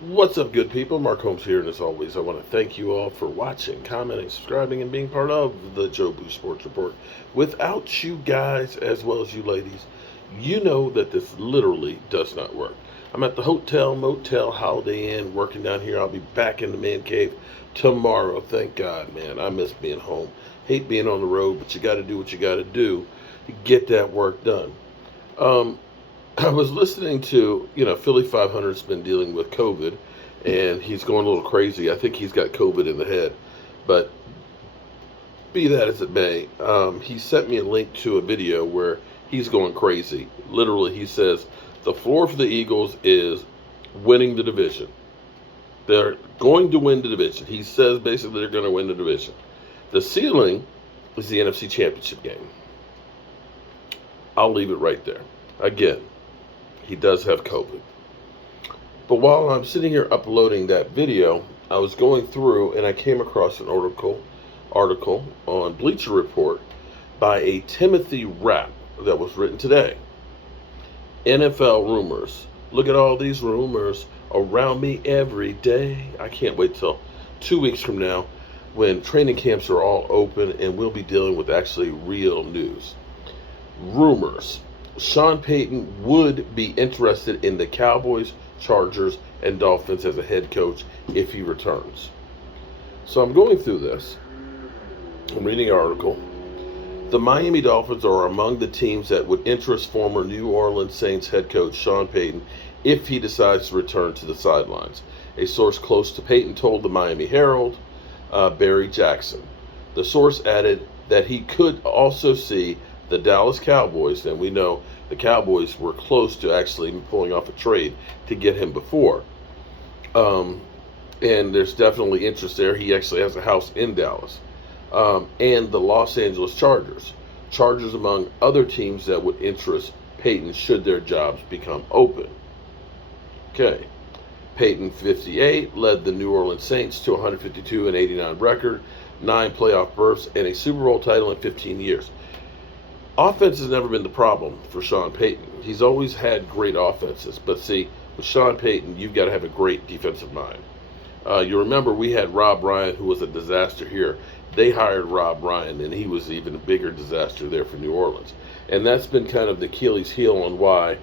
What's up, good people? Mark Holmes here, and as always, I want to thank you all for watching, commenting, subscribing, and being part of the Joe Boo Sports Report. Without you guys, as well as you ladies, you know that this literally does not work. I'm at the hotel, motel, Holiday Inn, working down here. I'll be back in the man cave tomorrow. Thank God, man. I miss being home. Hate being on the road, but you got to do what you got to do to get that work done. Um, I was listening to, Philly 500's been dealing with COVID, and he's going a little crazy. I think he's got COVID in the head. But be that as it may, he sent me a link to a video where he's going crazy. Literally, he says the floor for the Eagles is winning the division. They're going to win the division. He says basically they're going to win the division. The ceiling is the NFC Championship game. I'll leave it right there. Again, he does have COVID. But while I'm sitting here uploading that video, I was going through and I came across an article on Bleacher Report by a Timothy Rapp that was written today. NFL rumors. Look at all these rumors around me every day. I can't wait till 2 weeks from now when training camps are all open and we'll be dealing with actually real news. Rumors. Sean Payton would be interested in the Cowboys, Chargers, and Dolphins as a head coach if he returns. So I'm going through this. I'm reading an article. The Miami Dolphins are among the teams that would interest former New Orleans Saints head coach Sean Payton if he decides to return to the sidelines. A source close to Payton told the Miami Herald, Barry Jackson. The source added that he could also see the Dallas Cowboys, and we know the Cowboys were close to actually pulling off a trade to get him before. And there's definitely interest there. He actually has a house in Dallas. And the Los Angeles Chargers. Chargers among other teams that would interest Payton should their jobs become open. Okay. Payton, 58, led the New Orleans Saints to 152-89 record, 9 playoff berths, and a Super Bowl title in 15 years. Offense has never been the problem for Sean Payton. He's always had great offenses. But see, with Sean Payton, you've got to have a great defensive mind. You remember we had Rob Ryan, who was a disaster here. They hired Rob Ryan, and he was even a bigger disaster there for New Orleans. And that's been kind of the Achilles heel on why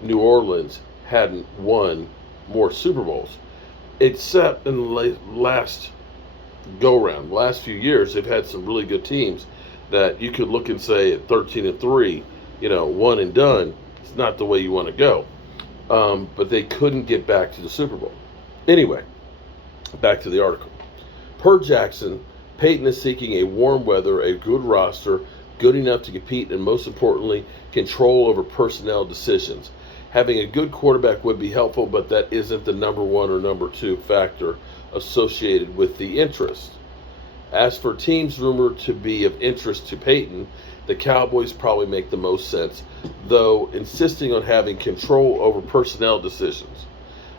New Orleans hadn't won more Super Bowls. Except in the last go-round, last few years, they've had some really good teams that you could look and say at 13-3, one and done. It's not the way you want to go. But they couldn't get back to the Super Bowl. Anyway, back to the article. Per Jackson, Payton is seeking a warm weather, a good roster, good enough to compete, and most importantly, control over personnel decisions. Having a good quarterback would be helpful, but that isn't the number one or number two factor associated with the interest. As for teams rumored to be of interest to Payton, the Cowboys probably make the most sense, though insisting on having control over personnel decisions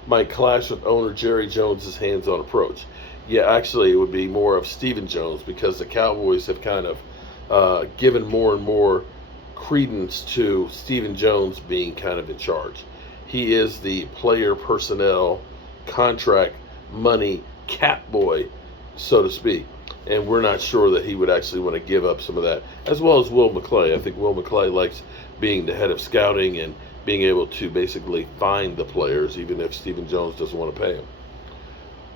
might clash with owner Jerry Jones' hands-on approach. Yeah, actually, it would be more of Stephen Jones because the Cowboys have kind of given more and more credence to Stephen Jones being kind of in charge. He is the player personnel contract money cap boy, so to speak. And we're not sure that he would actually want to give up some of that, as well as Will McClay. I think Will McClay likes being the head of scouting and being able to basically find the players, even if Stephen Jones doesn't want to pay him.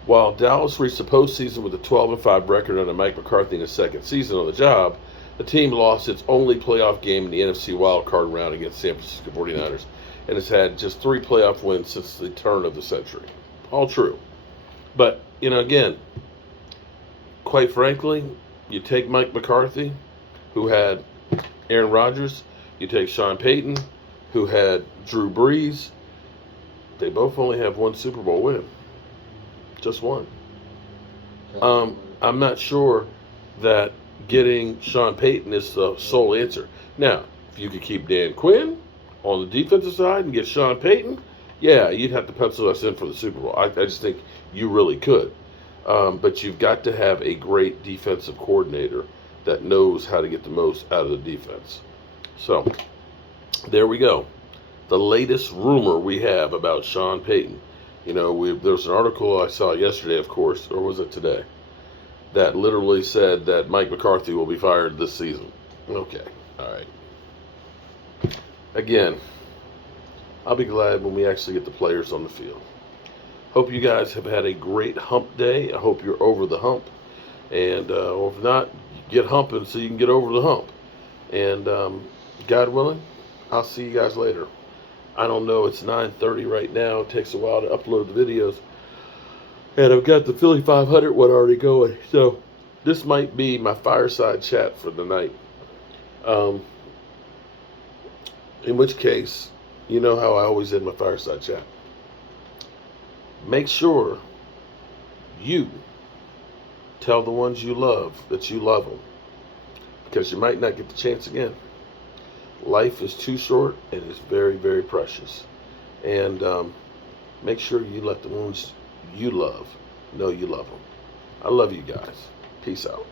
While Dallas reached the postseason with a 12-5 record under Mike McCarthy in his second season on the job, the team lost its only playoff game in the NFC wildcard round against San Francisco 49ers and has had just 3 playoff wins since the turn of the century. All true. But, again, quite frankly, you take Mike McCarthy, who had Aaron Rodgers, you take Sean Payton, who had Drew Brees. They both only have 1 Super Bowl win. Just one. I'm not sure that getting Sean Payton is the sole answer. Now, if you could keep Dan Quinn on the defensive side and get Sean Payton, yeah, you'd have to pencil us in for the Super Bowl. I just think you really could. But you've got to have a great defensive coordinator that knows how to get the most out of the defense. So, there we go. The latest rumor we have about Sean Payton. You know, there was an article I saw yesterday, of course, or was it today, that literally said that Mike McCarthy will be fired this season. Okay, all right. Again, I'll be glad when we actually get the players on the field. Hope you guys have had a great hump day. I hope you're over the hump. And or if not, get humping so you can get over the hump. And God willing, I'll see you guys later. I don't know. It's 9:30 right now. It takes a while to upload the videos. And I've got the Philly 500 one already going. So this might be my fireside chat for the night. Um, in which case, you know how I always end my fireside chat. Make sure you tell the ones you love that you love them. Because you might not get the chance again. Life is too short and it's very, very precious. And make sure you let the ones you love know you love them. I love you guys. Peace out.